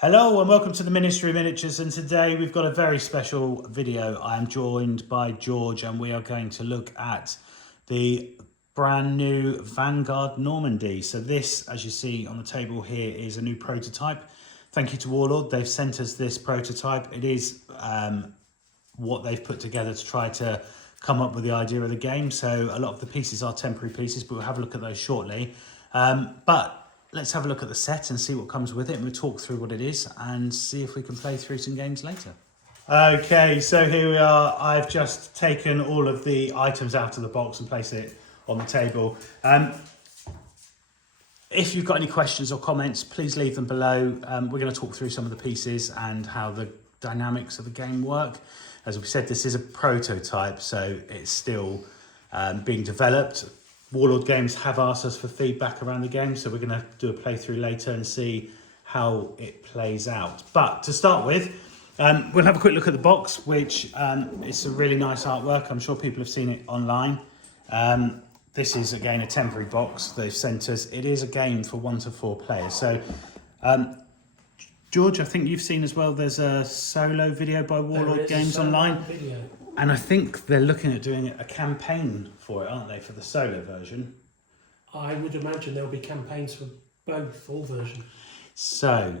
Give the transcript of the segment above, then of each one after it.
Hello and welcome to the Ministry of Miniatures, and today we've got a very special video. I am joined by George and we are going to look at the brand new Vanguard Normandy. So this, as you see on the table here, is a new prototype. Thank you to Warlord, they've sent us this prototype. It is what they've put together to try to come up with the idea of the game. So a lot of the pieces are temporary pieces, but we'll have a look at those shortly. But let's have a look at the set and see what comes with it, and we'll talk through what it is and see if we can play through some games later. Okay, so here we are. I've just taken all of the items out of the box and placed it on the table. If you've got any questions or comments, please leave them below. We're going to talk through some of the pieces and how the dynamics of the game work. As we said, this is a prototype, so it's still being developed. Warlord Games have asked us for feedback around the game, so we're going to do a playthrough later and see how it plays out. But to start with, we'll have a quick look at the box, which is a really nice artwork. I'm sure people have seen it online. This is, again, a temporary box they've sent us. It is a game for 1 to 4 players. So, George, I think you've seen as well, there's a solo video by Warlord Games online. Video. And I think they're looking at doing a campaign for it, aren't they, for the solo version? I would imagine there'll be campaigns for both, all versions. So,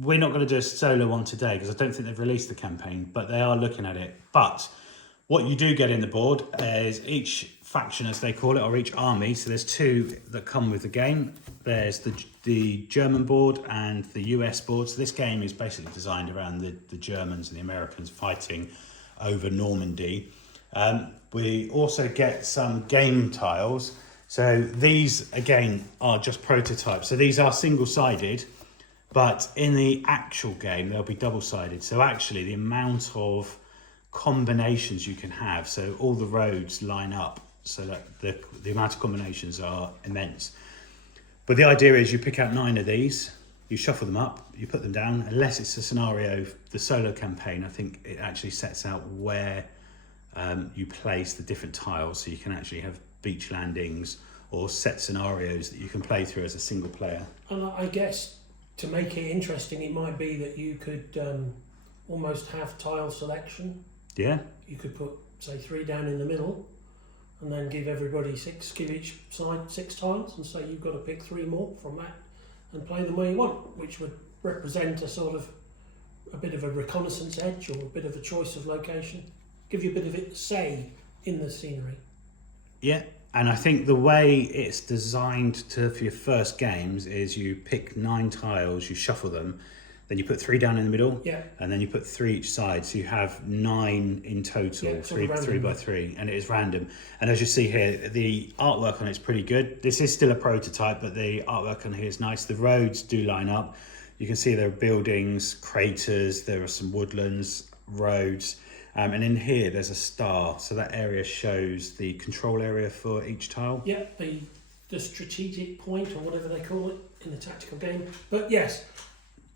we're not going to do a solo one today because I don't think they've released the campaign, but they are looking at it. But what you do get in the board is each faction, as they call it, or each army. So there's 2 that come with the game. There's the German board and the US board. So this game is basically designed around the Germans and the Americans fighting over Normandy. We also get some game tiles. So these, again, are just prototypes. So these are single-sided, but in the actual game, they'll be double-sided. So actually, the amount of combinations you can have, so all the roads line up, so that the amount of combinations are immense. But the idea is you pick out 9 of these, you shuffle them up, you put them down, unless it's a scenario, the solo campaign, I think it actually sets out where you place the different tiles, so you can actually have beach landings or set scenarios that you can play through as a single player. And I guess to make it interesting, it might be that you could almost have tile selection. Yeah. You could put, say, 3 down in the middle, and then give everybody 6, give each side 6 tiles, and say you've got to pick 3 more from that and play them where you want, which would represent a sort of a bit of a reconnaissance edge or a bit of a choice of location, give you a bit of a say in the scenery. Yeah, and I think the way it's designed for your first games is you pick 9 tiles, you shuffle them, then you put 3 down in the middle, yeah, and then you put 3 each side, so you have 9 in total, yeah, 3 by 3, and it is random. And as you see here, the artwork on it's pretty good. This is still a prototype, but the artwork on here is nice. The roads do line up. You can see there are buildings, craters, there are some woodlands, roads, and in here there's a star, so that area shows the control area for each tile. Yeah, the strategic point, or whatever they call it in the tactical game. But yes,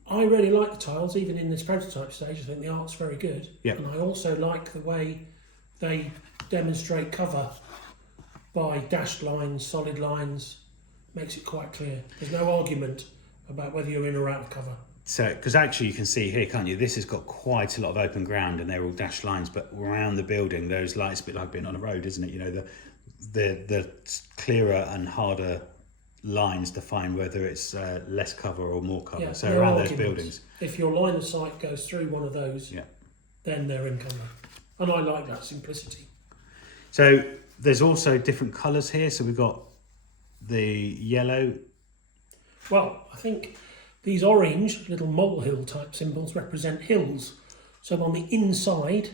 I really like the tiles, even in this prototype stage. I think the art's very good. Yep. And I also like the way they demonstrate cover by dashed lines, solid lines. Makes it quite clear. There's no argument about whether you're in or out of cover. So, because actually you can see here, can't you? This has got quite a lot of open ground and they're all dashed lines, but around the building, those lights, a bit like being on a road, isn't it? You know, the clearer and harder lines define whether it's less cover or more cover. Yeah, so around those buildings. If your line of sight goes through one of those, yeah, then they're in cover. And I like that simplicity. So there's also different colours here. So we've got the yellow. Well, I think these orange little molehill type symbols represent hills. So on the inside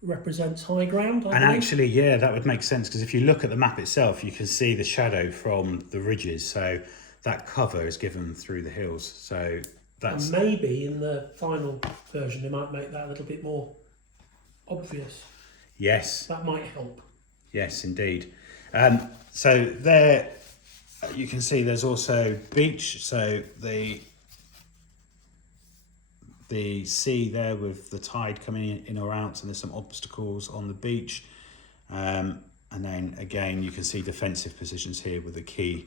represents high ground, I believe. Actually, yeah, that would make sense, because if you look at the map itself, you can see the shadow from the ridges. So that cover is given through the hills. So that's... And maybe in the final version they might make that a little bit more obvious. Yes. That might help. Yes, indeed. So there you can see there's also beach. So the sea there with the tide coming in or out, and there's some obstacles on the beach. And then again, you can see defensive positions here with the key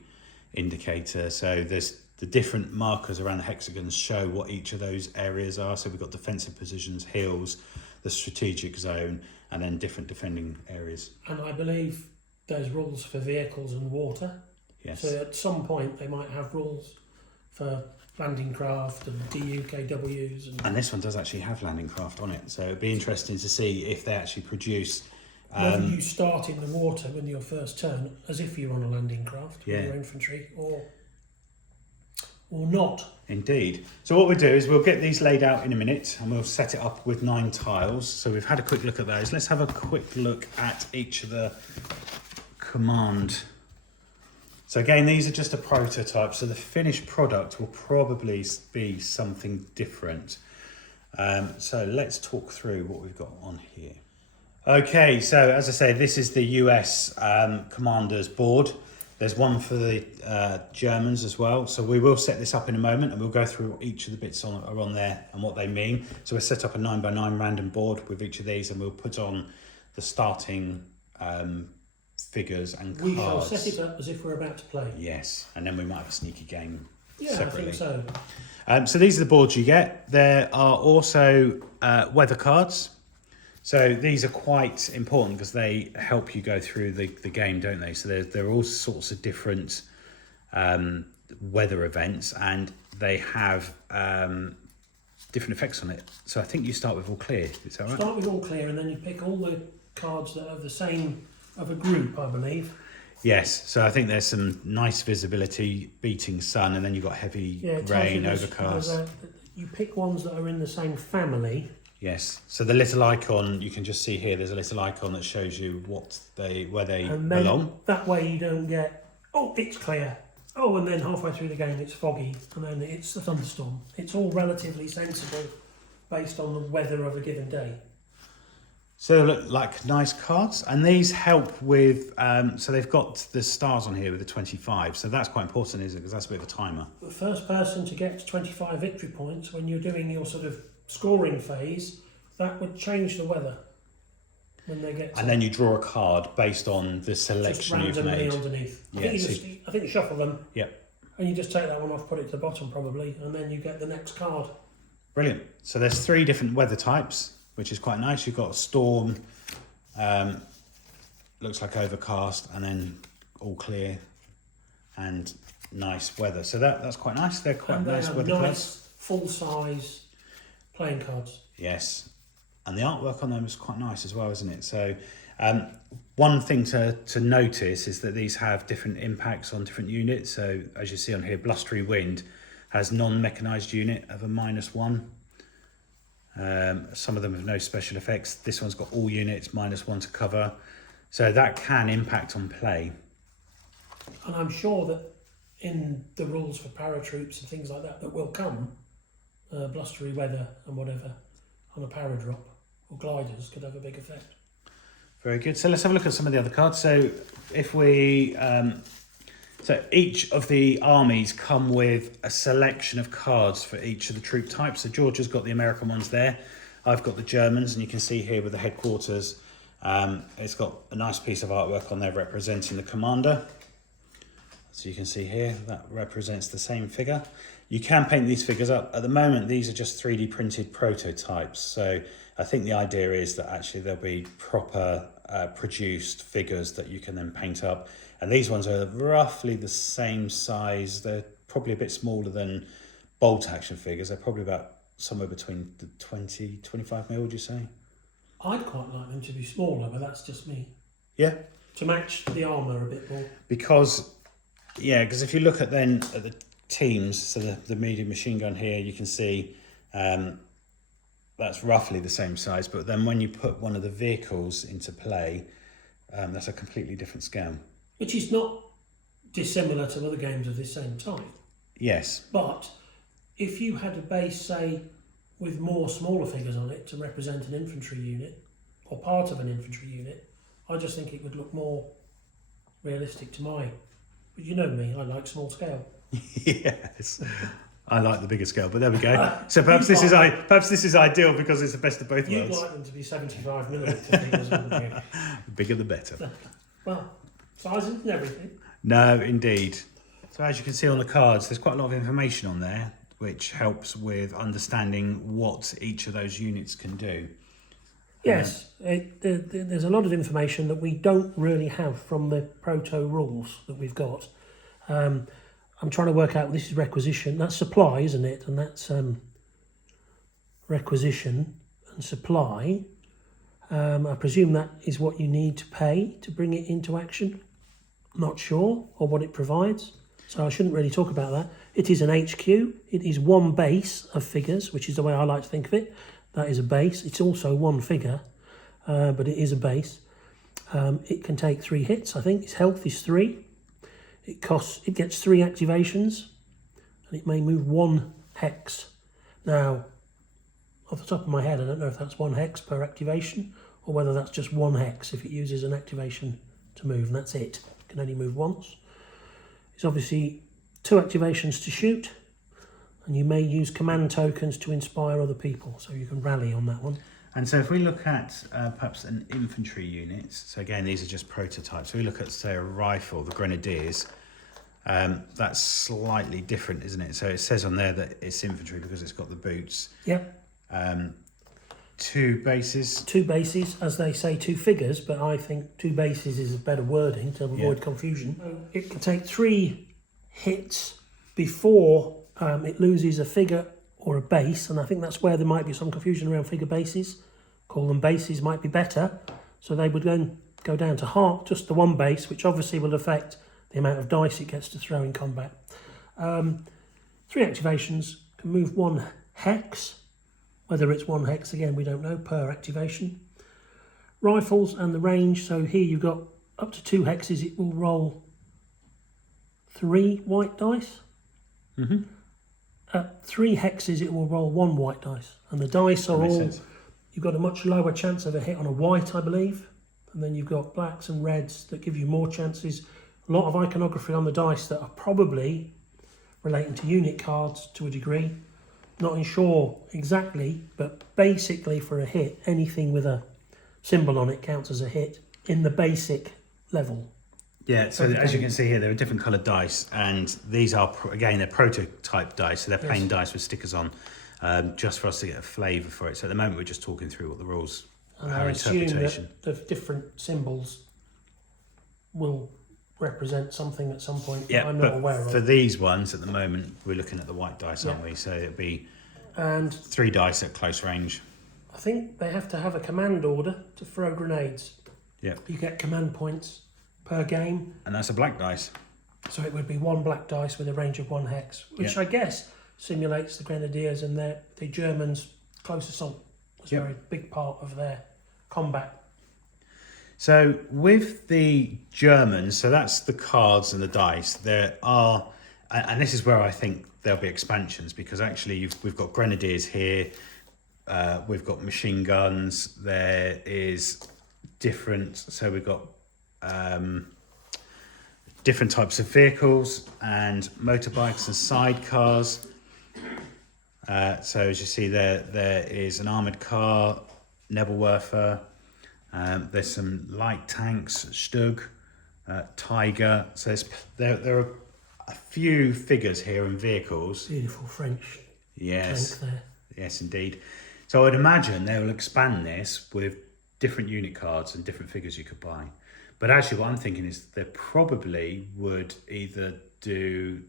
indicator. So there's the different markers around the hexagons show what each of those areas are. So we've got defensive positions, hills, the strategic zone, and then different defending areas. And I believe there's rules for vehicles and water. Yes. So at some point they might have rules for landing craft and DUKWs. And this one does actually have landing craft on it. So it'd be interesting to see if they actually produce... whether you start in the water with your first turn as if you're on a landing craft with your infantry or not. Indeed. So what we'll do is we'll get these laid out in a minute and we'll set it up with 9 tiles. So we've had a quick look at those. Let's have a quick look at each of the command. So again, these are just a prototype. So the finished product will probably be something different. So let's talk through what we've got on here. Okay, so as I say, this is the US Commander's board. There's one for the Germans as well. So we will set this up in a moment and we'll go through each of the bits are on there and what they mean. So we'll set up a 9x9 random board with each of these and we'll put on the starting figures and cards. We shall set it up as if we're about to play. Yes, and then we might have a sneaky game separately. I think so. So these are the boards you get. There are also weather cards. So these are quite important because they help you go through the game, don't they? So there are all sorts of different weather events and they have different effects on it. So I think you start with all clear, is that right? Start with all clear and then you pick all the cards that are the same of a group, I believe. Yes, so I think there's some nice visibility, beating sun, and then you've got heavy rain, overcast. You pick ones that are in the same family. Yes, so the little icon, you can just see here, there's a little icon that shows you where they belong. That way you don't get, oh, it's clear. Oh, and then halfway through the game it's foggy, and then it's a thunderstorm. It's all relatively sensible based on the weather of a given day. So they look like nice cards, and these help with, so they've got the stars on here with the 25, so that's quite important, isn't it? Because that's a bit of a timer. The first person to get to 25 victory points when you're doing your sort of scoring phase, that would change the weather when they get to... And then you draw a card based on the selection you've made. Just randomly underneath. I think you shuffle them. Yep. And you just take that one off, put it to the bottom probably, and then you get the next card. Brilliant. So there's 3 different weather types, which is quite nice. You've got storm, looks like overcast, and then all clear and nice weather. So that's quite nice. They're quite nice weather cards. Full-size playing cards. Yes, and the artwork on them is quite nice as well, isn't it? So one thing to notice is that these have different impacts on different units. So as you see on here, Blustery Wind has non-mechanised unit of a -1. Some of them have no special effects. This one's got all units -1 to cover. So that can impact on play. And I'm sure that in the rules for paratroops and things like that will come, blustery weather and whatever on a paradrop or gliders could have a big effect. Very good. So let's have a look at some of the other cards. So if we, so each of the armies come with a selection of cards for each of the troop types. So Georgia's got the American ones there. I've got the Germans, and you can see here with the headquarters, it's got a nice piece of artwork on there representing the commander. So you can see here that represents the same figure. You can paint these figures up. At the moment, these are just 3D printed prototypes. So I think the idea is that actually there'll be proper produced figures that you can then paint up. And these ones are roughly the same size. They're probably a bit smaller than bolt action figures. They're probably about somewhere between the 20, 25 mil, would you say? I'd quite like them to be smaller, but that's just me. Yeah. To match the armour a bit more. Because if you look at the teams, so the medium machine gun here, you can see that's roughly the same size, but then when you put one of the vehicles into play, that's a completely different scale. Which is not dissimilar to other games of this same type. Yes. But if you had a base, say, with more smaller figures on it to represent an infantry unit, or part of an infantry unit, I just think it would look more realistic to my... But you know me, I like small scale. Yes. I like the bigger scale, but there we go. So perhaps this is ideal because it's the best of both worlds. You'd like them to be 75mm figures, wouldn't you? The bigger the better. Well, sizes and everything. No, indeed. So So as you can see on the cards, there's quite a lot of information on there, which helps with understanding what each of those units can do. Yes, there's a lot of information that we don't really have from the proto rules that we've got. I'm trying to work out, this is requisition, that's supply, isn't it? And that's requisition and supply. I presume that is what you need to pay to bring it into action. Not sure, or what it provides. So I shouldn't really talk about that. It is an HQ. It is one base of figures, which is the way I like to think of it. That is a base. It's also one figure, but it is a base. It can take 3 hits, I think. Its health is 3. It gets 3 activations, and it may move 1 hex. Now, off the top of my head, I don't know if that's 1 hex per activation, or whether that's just 1 hex if it uses an activation to move, and that's it. It can only move once. It's obviously 2 activations to shoot, and you may use command tokens to inspire other people, so you can rally on that one. And so if we look at perhaps an infantry unit, so again, these are just prototypes. So we look at, say, a rifle, the Grenadiers, that's slightly different, isn't it? So it says on there that it's infantry because it's got the boots. Yep. 2 bases. 2 bases, as they say, 2 figures, but I think 2 bases is a better wording to avoid confusion. It can take 3 hits before it loses a figure or a base, and I think that's where there might be some confusion around figure bases. Call them bases might be better, so they would then go down to just the 1 base, which obviously will affect the amount of dice it gets to throw in combat. 3 activations, can move 1 hex. Whether it's 1 hex, again, we don't know, per activation. Rifles and the range, so here you've got up to 2 hexes, it will roll 3 white dice. Mm-hmm. At 3 hexes, it will roll 1 white dice. And the dice are all, you've got a much lower chance of a hit on a white, I believe. And then you've got blacks and reds that give you more chances. A lot of iconography on the dice that are probably relating to unit cards to a degree. Not sure exactly, but basically for a hit, anything with a symbol on it counts as a hit in the basic level. Yeah, so as you can see here, there are different coloured dice, and these are, again, they're prototype dice, so they're plain dice with stickers on, just for us to get a flavour for it. So at the moment, we're just talking through what the rules are, I assume interpretation. that the different symbols will represent something at some point that I'm not aware of. For these ones, at the moment, we're looking at the white dice, aren't we? So it'll be 3 dice at close range. I think they have to have a command order to throw grenades. Yeah. You get command points per game. And that's a black dice. So it would be 1 black dice with a range of 1 hex, which I guess simulates the Grenadiers and the Germans' close assault. Was a very big part of their combat. So with the Germans, so that's the cards and the dice. There are, and this is where I think there'll be expansions, because actually we've got Grenadiers here, we've got machine guns, there is different, so we've got different types of vehicles and motorbikes and sidecars. So as you see there is an armoured car, Nebelwerfer, there's some light tanks, Stug, Tiger. So there are a few figures here and vehicles. Beautiful French tank there. Yes, indeed. So I'd imagine they will expand this with different unit cards and different figures you could buy. But actually what I'm thinking is they probably would either do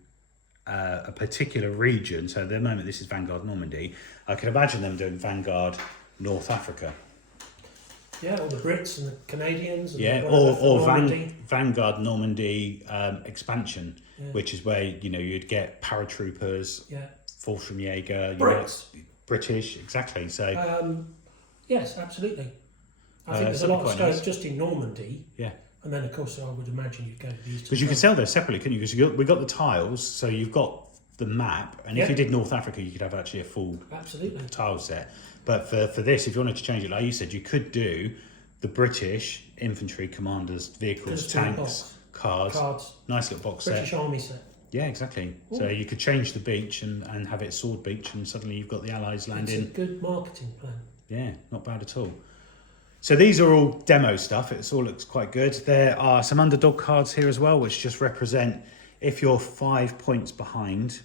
a particular region. So at the moment this is Vanguard Normandy. I could imagine them doing Vanguard North Africa. Yeah, all the Brits and the Canadians. And or Vanguard Normandy expansion, which is where you'd get paratroopers, Fallschirmjäger, British, exactly. So yes, absolutely. I think there's a lot of scope just in Normandy. Yeah. And then of course I would imagine you'd go to the eastern. Because you can sell those separately, couldn't you? Because we got the tiles, so you've got the map, and if you did North Africa, you could have actually a full tile set. But for this, if you wanted to change it, like you said, you could do the British infantry commanders, vehicles, tanks, cards, nice little box British set. Army set. Yeah, exactly. Ooh. So you could change the beach and have it sword beach, and suddenly you've got the Allies landing. It's a good marketing plan. Yeah, not bad at all. So these are all demo stuff. It all looks quite good. There are some underdog cards here as well, which just represent if you're 5 points behind,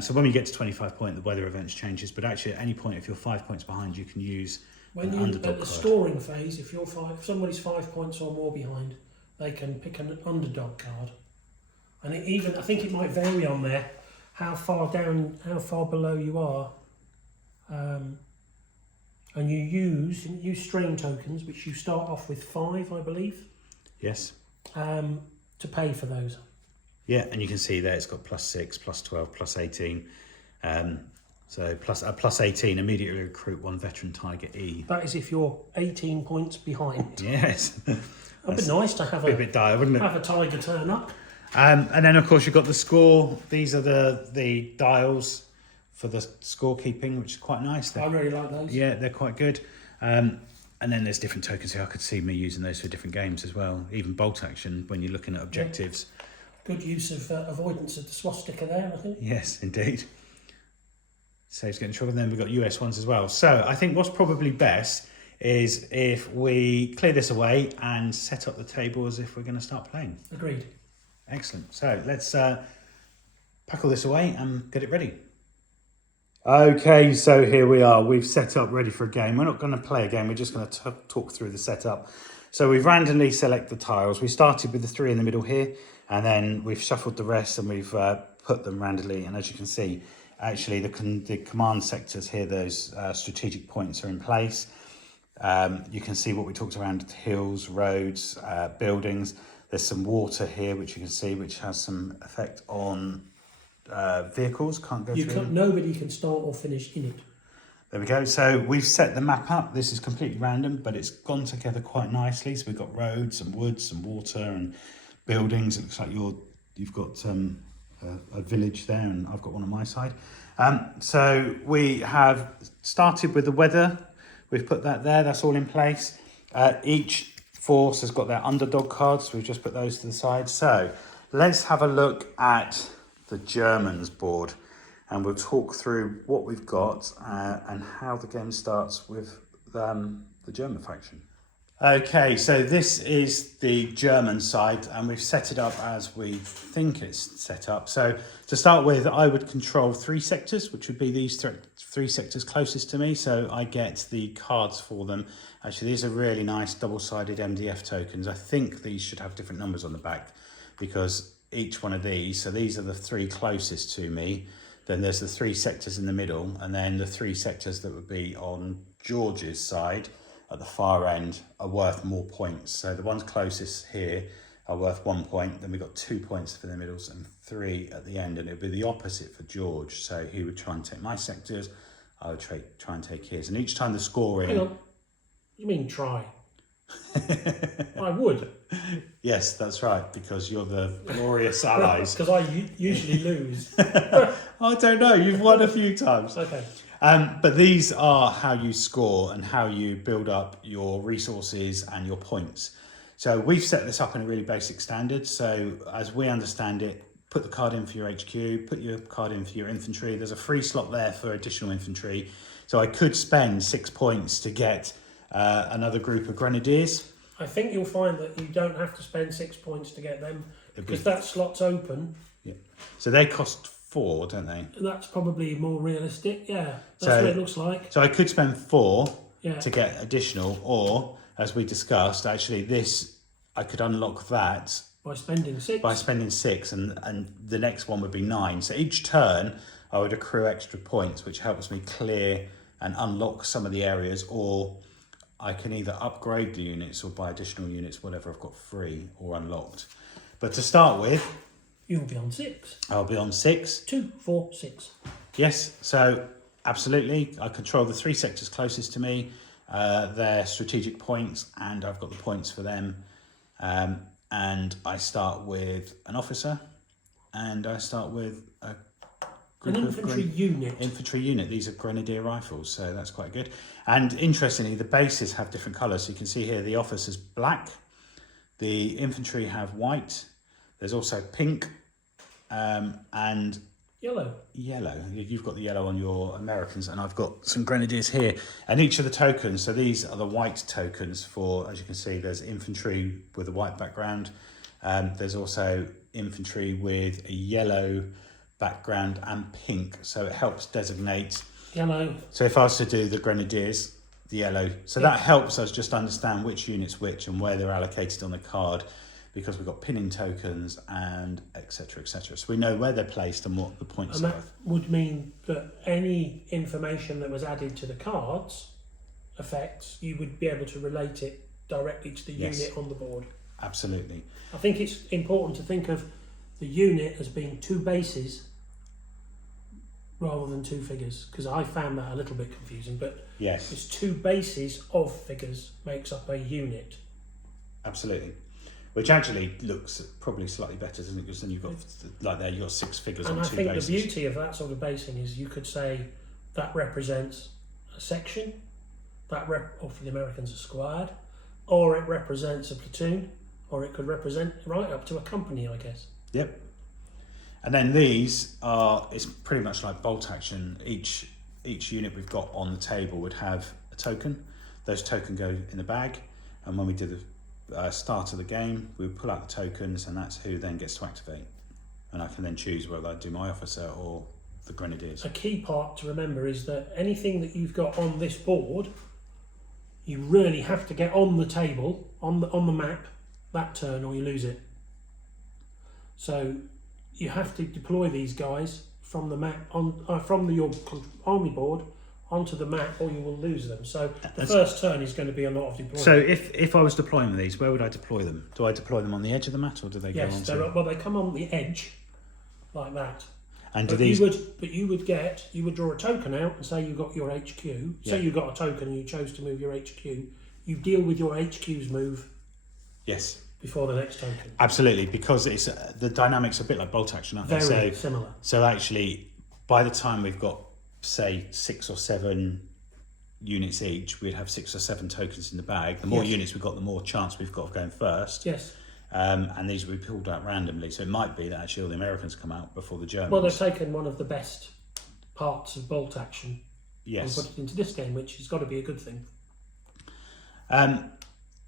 so when we get to 25 point, the weather events changes, but actually at any point, if you're 5 points behind, you can use when an you underdog at the card. scoring phase, if somebody's 5 points or more behind, they can pick an underdog card, and I think it might vary on there how far below you are, and you use stream tokens, which you start off with 5, I believe. Yes. To pay for those. Yeah, and you can see there it's got +6, +12, +18. So plus 18, immediately recruit 1 veteran Tiger E. That is if you're 18 points behind. Yes. That'd be nice to have a bit dire, wouldn't it? Have a Tiger turn up. And then of course you've got the score. These are the dials for the scorekeeping, which is quite nice. I really like those. Yeah, they're quite good. And then there's different tokens here. I could see me using those for different games as well. Even bolt action when you're looking at objectives. Yeah. Good use of avoidance of the swastika there, I think. Yes, indeed. Saves getting in trouble. Then we've got US ones as well. So I think what's probably best is if we clear this away and set up the table as if we're going to start playing. Agreed. Excellent. So let's pack all this away and get it ready. Okay, so here we are. We've set up ready for a game. We're not going to play a game. We're just going to talk through the setup. So we've randomly selected the tiles. We started with the 3 in the middle here, and then we've shuffled the rest and we've put them randomly. And as you can see, actually the command sectors here, those strategic points are in place. You can see what we talked around: hills, roads, buildings. There's some water here, which you can see, which has some effect on vehicles. Nobody can start or finish in it. There we go. So we've set the map up. This is completely random, but it's gone together quite nicely. So we've got roads and woods and water and buildings. It looks like you've got a village there, and I've got one on my side. So we have started with the weather. We've put that there. That's all in place. Each force has got their underdog cards. We've just put those to the side. So let's have a look at the Germans board, and we'll talk through what we've got and how the game starts with the German faction. Okay, so this is the German side, and we've set it up as we think it's set up. So to start with, I would control 3 sectors, which would be these 3 sectors closest to me. So I get the cards for them. Actually, these are really nice double-sided MDF tokens. I think these should have different numbers on the back, because each one of these, so these are the 3 closest to me. Then there's the 3 sectors in the middle, and then the 3 sectors that would be on George's side at the far end are worth more points. So the ones closest here are worth 1 point. Then we've got 2 points for the middles and 3 at the end, and it would be the opposite for George. So he would try and take my sectors, I would try and take his. And each time the scoring... Hang on. You mean try? I would. Yes, that's right, because you're the glorious allies. Because I usually lose. I don't know, you've won a few times. Okay. But these are how you score and how you build up your resources and your points. So we've set this up in a really basic standard. So as we understand it, put the card in for your HQ, put your card in for your infantry. There's a free slot there for additional infantry. So I could spend 6 points to get another group of grenadiers. I think you'll find that you don't have to spend 6 points to get them, because that slot's open. Yeah. So they cost 4, don't they? That's probably more realistic, yeah. That's what it looks like. So I could spend 4 Yeah. to get additional, or, as we discussed, actually I could unlock that By spending 6. by spending 6, and the next one would be 9. So each turn I would accrue extra points, which helps me clear and unlock some of the areas, or I can either upgrade the units or buy additional units, whatever I've got free or unlocked. But to start with, You'll be on 6. I'll be on 6. 2, 4, 6. Yes, so absolutely. I control the 3 sectors closest to me, their strategic points, and I've got the points for them. And I start with an officer, and I start with a group An infantry unit. Infantry unit. These are grenadier rifles, so that's quite good. And interestingly, the bases have different colours. So you can see here the officers black, the infantry have white. There's also pink and Yellow. You've got the yellow on your Americans, and I've got some grenadiers here. And each of the tokens, so these are the white tokens for, as you can see, there's infantry with a white background. There's also infantry with a yellow background and pink, so it helps designate. Yellow. So if I was to do the grenadiers, the yellow, so that helps us just understand which unit's which and where they're allocated on the card, because we've got pinning tokens and etc. etc. So we know where they're placed and what the points And are. that would mean that any information that was added to the cards effects, you would be able to relate it directly to the unit on the board. Absolutely. I think it's important to think of the unit as being two bases rather than two figures, because I found that a little bit confusing, but Yes, it's two bases of figures makes up a unit. absolutely. Which actually looks probably slightly better, doesn't it? Because then you've got, like there, you've got 6 figures And on I 2 think bases. the beauty of that sort of basing is you could say that represents a section, or for the Americans a squad, or it represents a platoon, or it could represent right up to a company, I guess. Yep. And then these are, it's pretty much like bolt action. Each unit we've got on the table would have a token. Those tokens go in the bag, and when we do the start of the game, we pull out the tokens, and that's who then gets to activate. And I can then choose whether I do my officer or the grenadiers. A key part to remember is that anything that you've got on this board, you really have to get on the table, on the map, that turn, or you lose it. So you have to deploy these guys from the map from your army board onto the map, or you will lose them. So the first turn is going to be a lot of deployment. So if I was deploying these, where would I deploy them? Do I deploy them on the edge of the map, or do they go onto? Well, they come on the edge like that. And do But these? you would draw a token out and say you got your HQ. Say you got a token and you chose to move your HQ. You deal with your HQ's move Yes. before the next token. Absolutely, because it's the dynamics are a bit like bolt action, aren't they? Very similar. So actually, by the time we've got, say, 6 or 7 units each, we'd have 6 or 7 tokens in the bag. The more units we've got, the more chance we've got of going first. Yes. And these will be pulled out randomly. So it might be that actually all the Americans come out before the Germans. Well, they've taken one of the best parts of bolt action Yes. and put it into this game, which has got to be a good thing.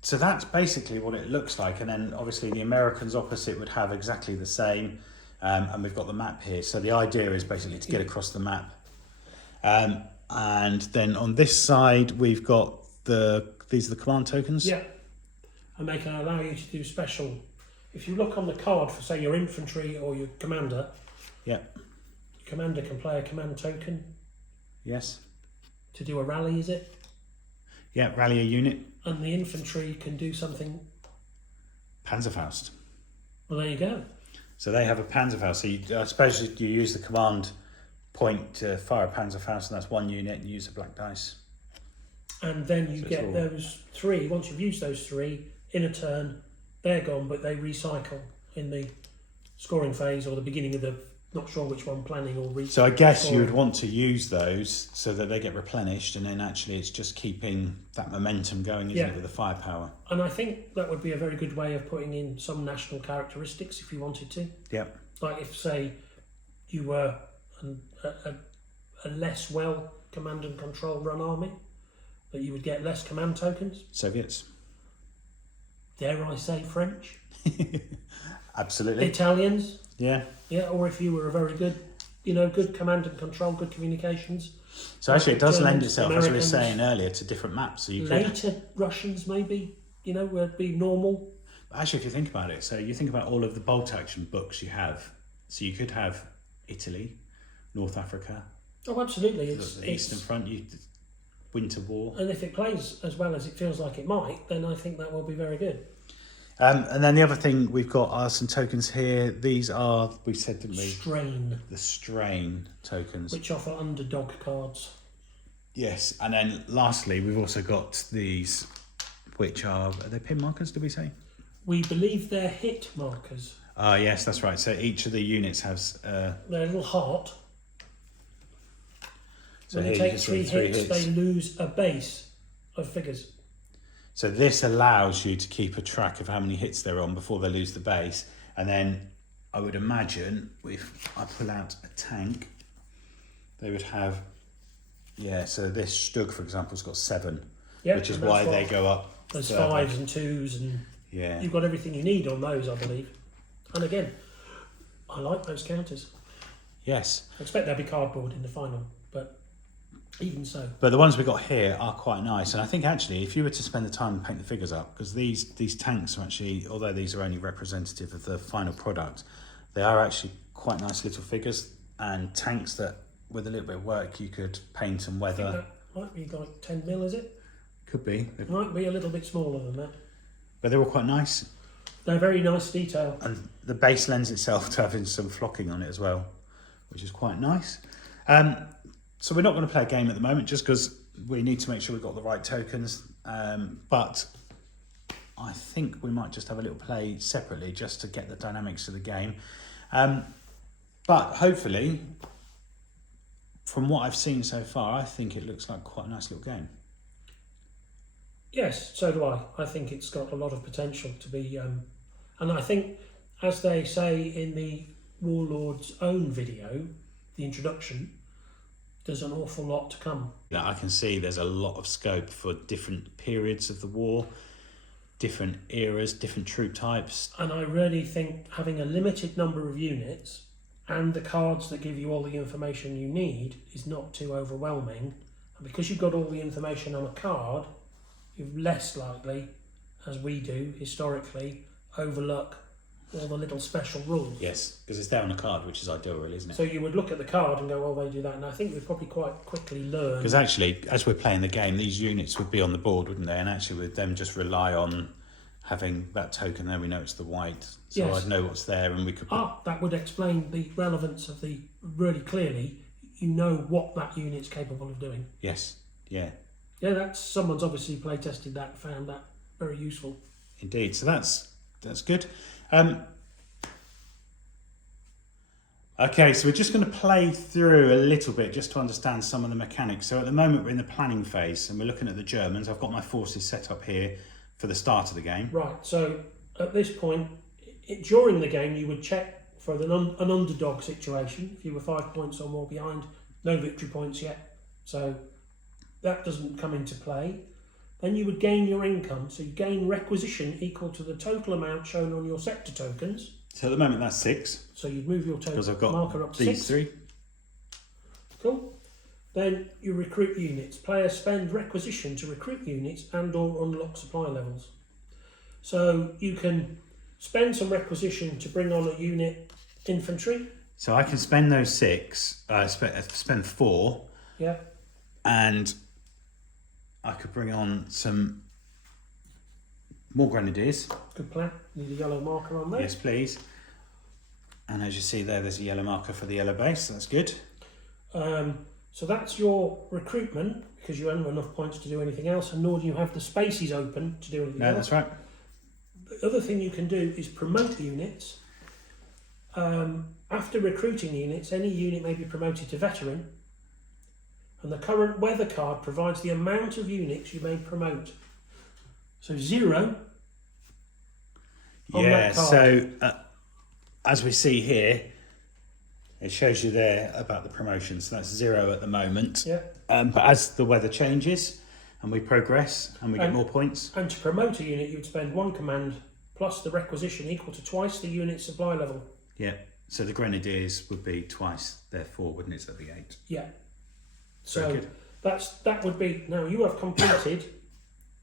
So that's basically what it looks like. And then obviously the Americans opposite would have exactly the same. And we've got the map here. So the idea is basically to get across the map. And then on this side, we've got these are the command tokens. Yeah. And they can allow you to do special. If you look on the card for, say, your infantry or your commander, Yeah. your commander can play a command token Yes. to do a rally, is it? Yeah, rally a unit. And the infantry can do something. Panzerfaust. Well, there you go. So they have a Panzerfaust. So I suppose you use the command point to fire a Panzerfaust, and that's 1 unit, and you use a black dice. And then you So it's get all- those 3. Once you've used those 3 in a turn, they're gone, but they recycle in the scoring phase or the beginning of the, not sure which one, planning or research. So I guess you would want to use those so that they get replenished, and then actually it's just keeping that momentum going, isn't it, with the firepower? And I think that would be a very good way of putting in some national characteristics if you wanted to. Yep. Like if, say, you were a less well command and control run army, that you would get less command tokens. Soviets. Dare I say French? Absolutely. Italians. Yeah. Yeah, or if you were a very good, good command and control, good communications. So actually it does lend Germans, itself, as we were Americans, saying earlier, to different maps. So you could later Russians maybe, would be normal. actually, if you think about it, so you think about all of the bolt action books you have. So you could have Italy, North Africa, Oh, absolutely. the Eastern Front, Winter War. And if it plays as well as it feels like it might, then I think that will be very good. And then the other thing we've got are some tokens here. These are, we said, didn't we? Strain, The strain tokens. which offer underdog cards. Yes, and then lastly, we've also got these, which are they pin markers, did we say? We believe they're hit markers. Ah, yes, that's right. So each of the units has... They're a little heart. so When they here you take can see 3 hits, 3 hits. they lose a base of figures. So this allows you to keep a track of how many hits they're on before they lose the base. And then I would imagine if I pull out a tank, they would have... Yeah, so this Stug, for example, has got 7, Yeah, which is and that's why what- they go up. There's further. 5s and 2s, and Yeah. you've got everything you need on those, I believe. And again, I like those counters. Yes. I expect there'll be cardboard in the final, but even so. But the ones we got here are quite nice, and I think actually if you were to spend the time and paint the figures up, because these tanks are actually, although these are only representative of the final product, they are actually quite nice little figures and tanks that with a little bit of work you could paint and I think weather. that might be like 10 mil, is it? Could be. It might be a little bit smaller than that. But they're all quite nice. They're very nice detail. And the base lends itself to having some flocking on it as well, which is quite nice. So we're not going to play a game at the moment just because we need to make sure we've got the right tokens. But I think we might just have a little play separately just to get the dynamics of the game. But hopefully, from what I've seen so far, I think it looks like quite a nice little game. Yes, so do I. I think it's got a lot of potential to be... and I think, as they say in the Warlord's own video, the introduction, there's an awful lot to come. Yeah, I can see there's a lot of scope for different periods of the war, different eras, different troop types. And I really think having a limited number of units and the cards that give you all the information you need is not too overwhelming. And because you've got all the information on a card, you're less likely, as we do historically, overlook all the little special rules. Yes, because it's there on a card, which is ideal, really, isn't it? So you would look at the card and go, well, they do that. And I think we'd probably quite quickly learn. Because actually, as we're playing the game, these units would be on the board, wouldn't they? And actually, with them, just rely on having that token there. We know it's the white, so Yes. I'd know what's there, and we could. That would explain the relevance of the really clearly. You know what that unit's capable of doing. Yes. Yeah. Yeah, that's someone's obviously play tested that, found that very useful. Indeed. So that's good. Okay, so we're just going to play through a little bit just to understand some of the mechanics. So at the moment we're in the planning phase and we're looking at the Germans. I've got my forces set up here for the start of the game. Right, so at this point, during the game you would check for an underdog situation. If you were 5 points or more behind, no victory points yet. So that doesn't come into play. Then you would gain your income. So you gain requisition equal to the total amount shown on your sector tokens. So at the moment that's 6. So you'd move your total Because I've got marker up to these 6. 3. Cool. Then you recruit units. Players spend requisition to recruit units and or unlock supply levels. So you can spend some requisition to bring on a unit infantry. So I can spend those 6, spend 4, Yeah. and I could bring on some more grenadiers. Good plan. Need a yellow marker on there. Yes, please. And as you see there's a yellow marker for the yellow base. That's good. So that's your recruitment, because you haven't got enough points to do anything else, and nor do you have the spaces open to do anything No, else. that's right. The other thing you can do is promote units. After recruiting units, any unit may be promoted to veteran, and the current weather card provides the amount of units you may promote. So 0 on Yeah, that card. so as we see here, it shows you there about the promotion. So that's 0 at the moment. Yeah. But as the weather changes and we progress and we get more points. And to promote a unit, you'd spend 1 command plus the requisition equal to twice the unit supply level. Yeah. So the grenadiers would be twice their 4, wouldn't it? So the 8. Yeah. Very So good. that would be, now you have completed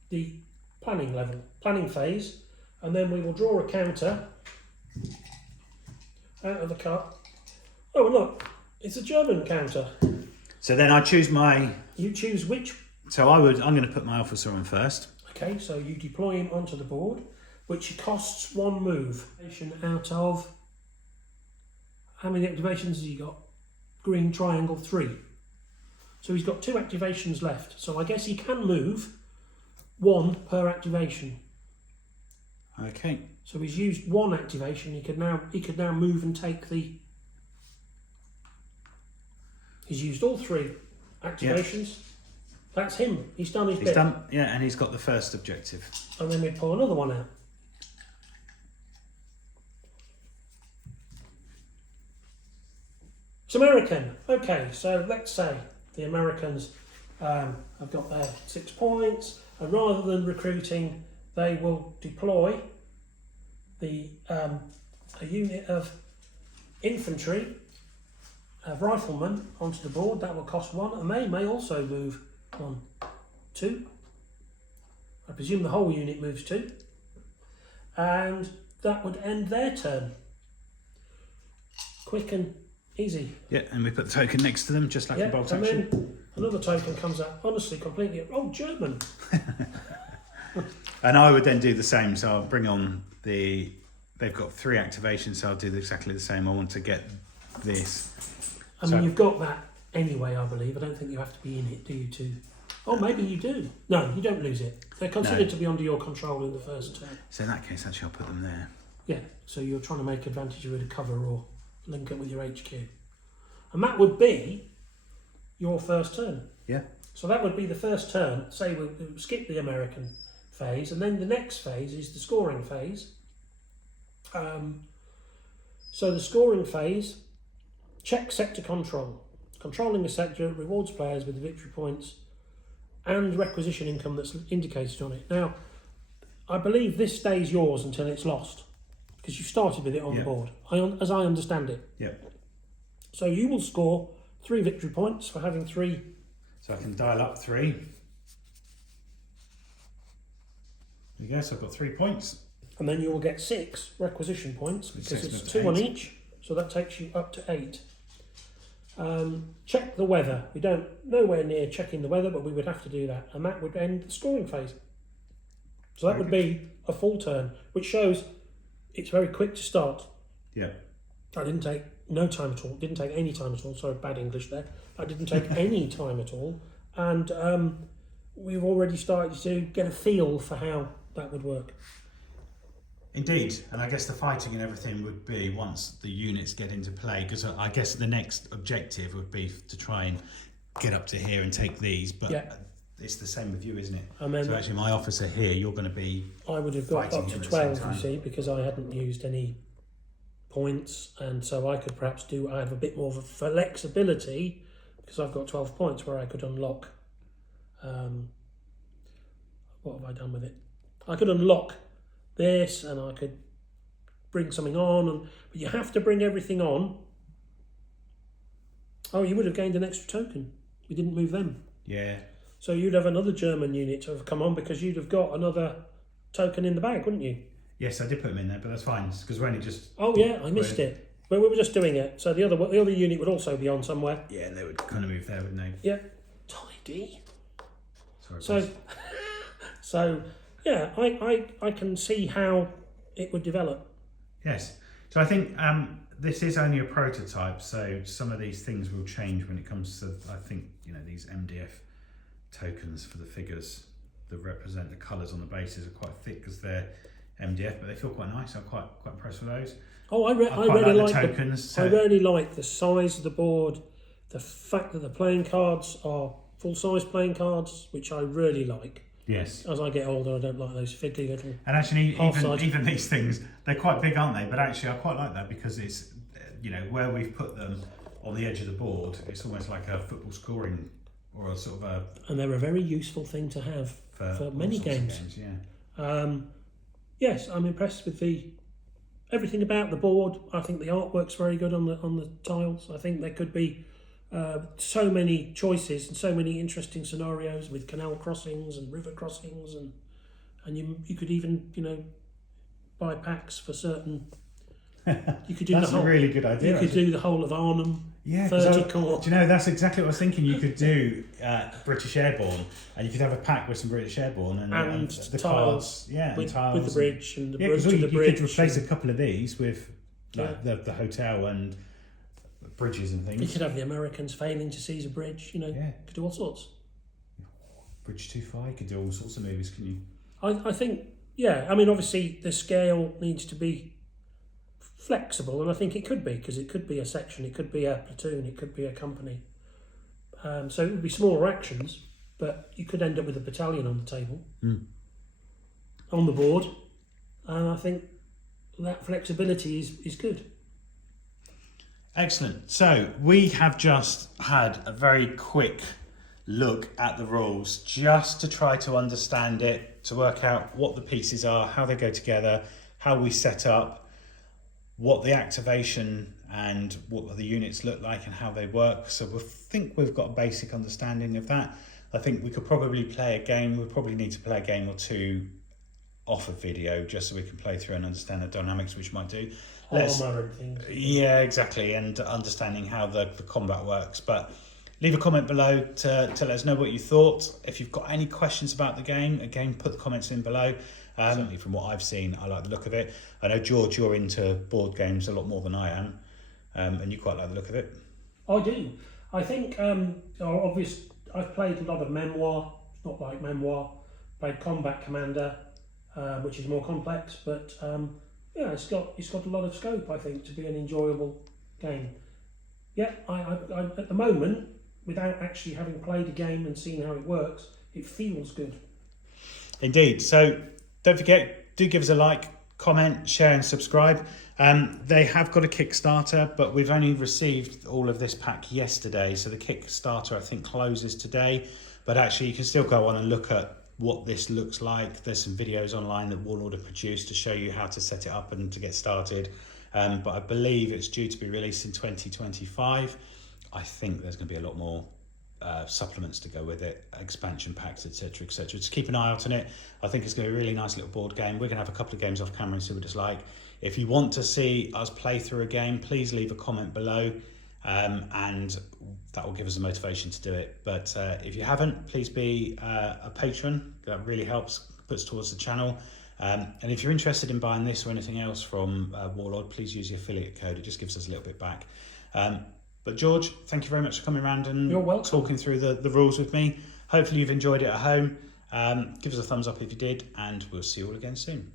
the planning phase, and then we will draw a counter out of the card. Oh look, it's a German counter. So then I choose my. You choose which. So I'm going to put my officer on first. Okay, so you deploy him onto the board, which costs 1 move. Out of, how many activations has he got? Green triangle 3. So he's got 2 activations left. So I guess he can move 1 per activation. Okay. So he's used 1 activation. He could now move and take the. He's used all 3 activations. Yeah. That's him. He's done his bit. He's done. Yeah, and he's got the first objective. And then we pull another one out. It's American. Okay, so let's say the Americans have got their 6 points, and rather than recruiting, they will deploy the a unit of infantry, a rifleman onto the board. That will cost 1, and they may also move 1, 2. I presume the whole unit moves 2, and that would end their turn. Quick and easy. Yeah, and we put the token next to them, just like in bolt and action. then another token comes out, honestly, completely... Oh, German! And I would then do the same, so I'll bring on the... They've got 3 activations, so I'll do exactly the same. I want to get this. I mean, you've got that anyway, I believe. I don't think you have to be in it, do you, to... Oh, maybe you do. No, you don't lose it. They're considered to be under your control in the first turn. So in that case, actually, I'll put them there. Yeah, so you're trying to make advantage of it to cover or link it with your HQ. And that would be your first turn. Yeah. So that would be the first turn. Say we'll skip the American phase, and then the next phase is the scoring phase. So the scoring phase, check sector control. Controlling a sector rewards players with the victory points and requisition income that's indicated on it. Now, I believe this stays yours until it's lost, because you started with it on the board, as I understand it. Yeah. So you will score 3 victory points for having 3. So I can dial up 3. There you go, so I've got 3 points. And then you will get 6 requisition points, because it's 2 on each, so that takes you up to 8. Check the weather. We don't nowhere near checking the weather, but we would have to do that, and that would end the scoring phase. So that would be a full turn, which shows it's very quick to start. Yeah. I didn't take no time at all. Didn't take any time at all. Sorry, bad English there. I didn't take any time at all, and we've already started to get a feel for how that would work. Indeed, and I guess the fighting and everything would be once the units get into play, because I guess the next objective would be to try and get up to here and take these, but it's the same with you, isn't it? And then so actually my officer here, you're going to be I would have got up to 12, you see, because I hadn't used any points, and so I could perhaps I have a bit more of a flexibility, because I've got 12 points where I could unlock, what have I done with it? I could unlock this, and I could bring something on, but you have to bring everything on. Oh, you would have gained an extra token. We didn't move them. Yeah. So you'd have another German unit to have come on, because you'd have got another token in the bag, wouldn't you? Yes, I did put them in there, but that's fine, because we're only just... Oh yeah, I missed it. But we were just doing it. So the other unit would also be on somewhere. Yeah, and they would kind of move there, wouldn't they? Yeah. Tidy. Sorry, So yeah, I can see how it would develop. Yes. So I think this is only a prototype, so some of these things will change when it comes to, I think, these MDF tokens for the figures that represent the colours on the bases are quite thick because they're MDF, but they feel quite nice. I'm quite impressed with those. Oh, I really like the tokens. I really like the size of the board, the fact that the playing cards are full-size playing cards, which I really like. Yes. As I get older, I don't like those fiddly little. And actually, even these things, they're quite big, aren't they? But actually, I quite like that because it's, where we've put them on the edge of the board, it's almost like a football scoring or a sort of a. And they're a very useful thing to have for many games. Yeah. Yes, I'm impressed with everything about the board. I think the artwork's very good on the tiles. I think there could be so many choices and so many interesting scenarios with canal crossings and river crossings, and you could even buy packs for certain. You could do that's a really good idea. You could do the whole of Arnhem. Yeah, 30 core. Do you know, that's exactly what I was thinking. You could do British Airborne, and you could have a pack with some British Airborne and the tiles, cards, with tiles the bridge and the bridge to the you bridge. You could replace a couple of these with the hotel and bridges and things. You could have the Americans failing to seize a bridge. You could do all sorts. Bridge too far. You could do all sorts of movies. Can you? I think, I mean, obviously the scale needs to be flexible, and I think it could be, because it could be a section, it could be a platoon, it could be a company. So it would be smaller actions, but you could end up with a battalion on the table, on the board, and I think that flexibility is good. Excellent. So we have just had a very quick look at the rules, just to try to understand it, to work out what the pieces are, how they go together, how we set up, what the activation and what the units look like and how they work. So we think we've got a basic understanding of that. I think we could probably play a game. We probably need to play a game or two off of video just so we can play through and understand the dynamics, which might do. Armor and things. Yeah, exactly, and understanding how the combat works. But leave a comment below to let us know what you thought. If you've got any questions about the game, again, put the comments in below. Certainly from what I've seen, I like the look of it. I know, George, you're into board games a lot more than I am, and you quite like the look of it. I do. I think, I've played a lot of Memoir, it's not like Memoir. Played Combat Commander, which is more complex, but yeah, it's got a lot of scope, I think, to be an enjoyable game. Yeah, I at the moment, without actually having played a game and seen how it works, it feels good. Indeed. So don't forget, do give us a like, comment, share and subscribe. They have got a Kickstarter, but we've only received all of this pack yesterday, so the Kickstarter I think closes today, but actually you can still go on and look at what this looks like. There's some videos online that Warlord have produced to show you how to set it up and to get started, but I believe it's due to be released in 2025. I think there's going to be a lot more supplements to go with it, expansion packs, etc, etc. Just keep an eye out on it. I think it's going to be a really nice little board game. We're going to have a couple of games off camera and see what it's like. If you want to see us play through a game, please leave a comment below, and that will give us a motivation to do it. But if you haven't, please be a patron. That really helps, puts towards the channel. And if you're interested in buying this or anything else from Warlord, please use the affiliate code. It just gives us a little bit back. But George, thank you very much for coming around and talking through the rules with me. Hopefully you've enjoyed it at home. Give us a thumbs up if you did, and we'll see you all again soon.